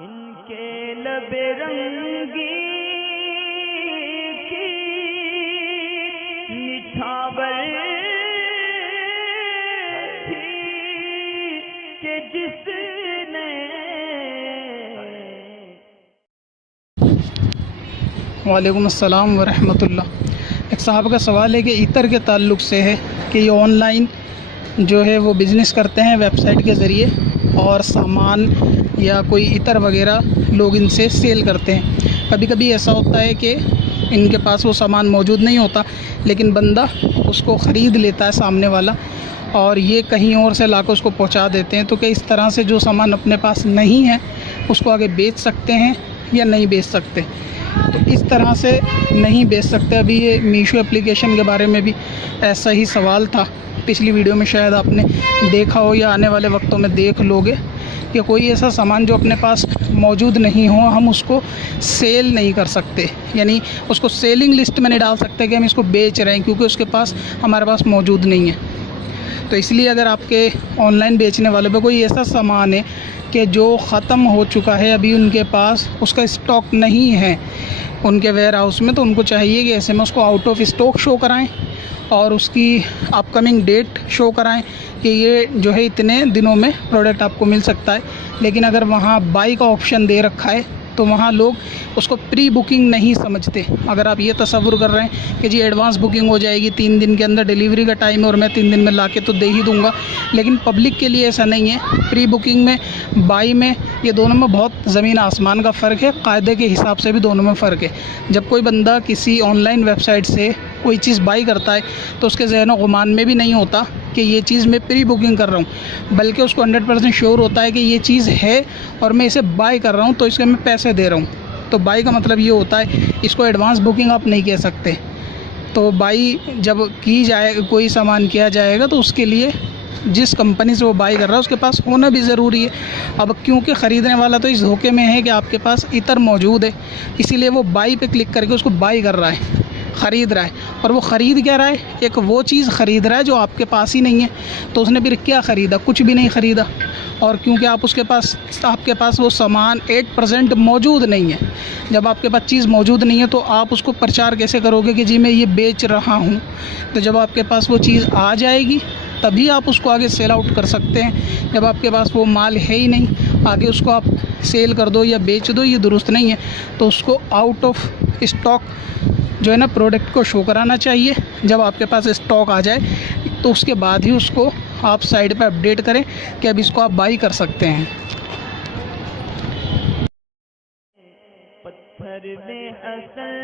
इनके लबे रंगी की निछावर थी कि जिसने वालेकुम अस्सलाम वरहमतुल्लाह। एक साहब का सवाल है कि इतर के ताल्लुक़ से है कि ये ऑनलाइन जो है वो बिज़नेस करते हैं वेबसाइट के ज़रिए और सामान या कोई इतर वगैरह लोग इनसे सेल करते हैं। कभी कभी ऐसा होता है कि इनके पास वो सामान मौजूद नहीं होता, लेकिन बंदा उसको ख़रीद लेता है सामने वाला, और ये कहीं और से लाकर उसको पहुंचा देते हैं। तो क्या इस तरह से जो सामान अपने पास नहीं है उसको आगे बेच सकते हैं या नहीं बेच सकते? तो इस तरह से नहीं बेच सकते। अभी ये मीशो एप्लीकेशन के बारे में भी ऐसा ही सवाल था, पिछली वीडियो में शायद आपने देखा हो या आने वाले वक्तों में देख लोगे कि कोई ऐसा सामान जो अपने पास मौजूद नहीं हो हम उसको सेल नहीं कर सकते, यानी उसको सेलिंग लिस्ट में नहीं डाल सकते कि हम इसको बेच रहे हैं, क्योंकि उसके पास हमारे पास मौजूद नहीं है। तो इसलिए अगर आपके ऑनलाइन बेचने वालों पे कोई ऐसा सामान है कि जो ख़त्म हो चुका है, अभी उनके पास उसका स्टॉक नहीं है उनके वेयर हाउस में, तो उनको चाहिए कि ऐसे में उसको आउट ऑफ स्टॉक शो कराएं और उसकी अपकमिंग डेट शो कराएं कि ये जो है इतने दिनों में प्रोडक्ट आपको मिल सकता है। लेकिन अगर वहाँ बाई का ऑप्शन दे रखा है तो वहाँ लोग उसको प्री बुकिंग नहीं समझते। अगर आप ये तसव्वुर कर रहे हैं कि जी एडवांस बुकिंग हो जाएगी, 3 दिन के अंदर डिलीवरी का टाइम है और मैं 3 दिन में लाके तो दे ही दूंगा, लेकिन पब्लिक के लिए ऐसा नहीं है। प्री बुकिंग में, बाई में, ये दोनों में बहुत ज़मीन आसमान का फ़र्क है। कायदे के हिसाब से भी दोनों में फ़र्क है। जब कोई बंदा किसी ऑनलाइन वेबसाइट से कोई चीज़ बाई करता है तो उसके ज़हन गुमान में भी नहीं होता कि ये चीज़ मैं प्री बुकिंग कर रहा हूँ, बल्कि उसको 100% श्योर होता है कि ये चीज़ है और मैं इसे बाई कर रहा हूँ, तो इसके मैं पैसे दे रहा हूँ। तो बाई का मतलब ये होता है, इसको एडवांस बुकिंग आप नहीं कह सकते। तो बाई जब की जाए, कोई सामान किया जाएगा तो उसके लिए जिस कंपनी से वो बाई कर रहा है उसके पास होना भी ज़रूरी है। अब क्योंकि ख़रीदने वाला तो इस धोखे में है कि आपके पास इतर मौजूद है, इसीलिए वो बाई पे क्लिक करके उसको बाई कर रहा है, ख़रीद रहा है। और वो ख़रीद क्या रहा है? एक वो चीज़ ख़रीद रहा है जो आपके पास ही नहीं है। तो उसने फिर क्या ख़रीदा? कुछ भी नहीं ख़रीदा। और क्योंकि आपके पास वो सामान 8% मौजूद नहीं है, जब आपके पास चीज़ मौजूद नहीं है तो आप उसको प्रचार कैसे करोगे कि जी मैं ये बेच रहा हूँ? तो जब आपके पास वो चीज़ आ जाएगी तभी आप उसको आगे सेल आउट कर सकते हैं। जब आपके पास वो माल है ही नहीं, आगे उसको आप सेल कर दो या बेच दो, ये दुरुस्त नहीं है। तो उसको आउट ऑफ स्टॉक जो है ना प्रोडक्ट को शो कराना चाहिए। जब आपके पास स्टॉक आ जाए तो उसके बाद ही उसको आप साइड पे अपडेट करें कि अब इसको आप बाई कर सकते हैं। पत्थर में असल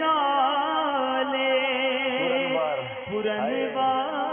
लाले पुरनवार